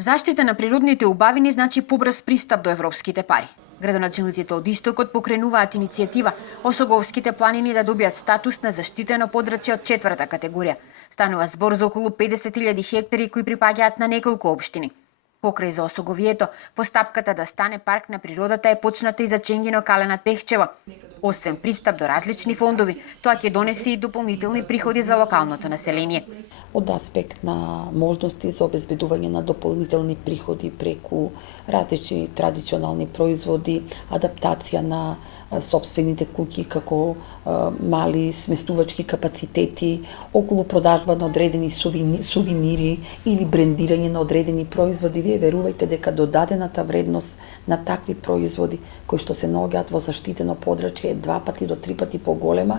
Заштита на природните убавини значи побрз пристап до европските пари. Градоначелниците од Истокот покренуваат иницијатива Осоговските планини да добијат статус на заштитено подрачје од 4-та категорија. Станува збор за околу 50.000 хектари кои припаѓаат на неколку општини. Покрај за Осоговието, постапката да стане парк на природата е почната и за Ченгино Каленат Пехчево. Освен пристап до различни фондови, тоа ќе донесе и дополнителни приходи за локалното население. Од аспект на можности за обезбедување на дополнителни приходи преку различни традиционални производи, адаптација на сопствените куќи како мали сместувачки капацитети, околу продажба на одредени сувенири или брендирање на одредени производи, вие верувајте дека додадената вредност на такви производи кои што се наоѓаат во заштитено подрачје е 2 пати до 3 пати поголема.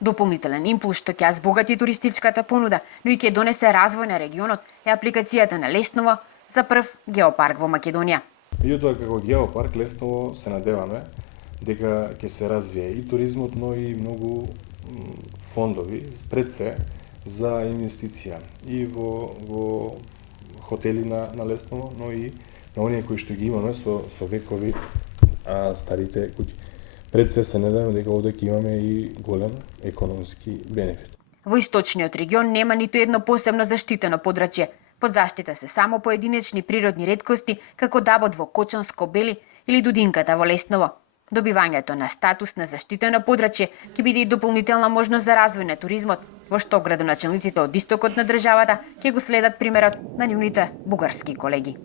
Дополнителен импулс што ќе збогати туристичката понуда, но и ќе донесе развој на регионот е апликацијата на Лесново за прв геопарк во Македонија. Меѓутоа, како геопарк Лесново се надеваме дека ќе се развие и туризмот, но и многу фондови пред се за инвестиција и во хотели на Лесново, но и на оние кои што ги имаме со векови старите куќи. Пред се надеваме дека овде ќе имаме и голем економски бенефит. Во источниот регион нема ниту едно посебно заштитено подрачје. Под заштита се само поединечни природни реткости, како дабот во Кочанско Бели или дудинката во Лесново. Добивањето на статус на заштитено подрачје ќе биде и дополнителна можност за развој на туризмот, во што градоначелниците од Истокот на државата ќе го следат примерот на нивните бугарски колеги.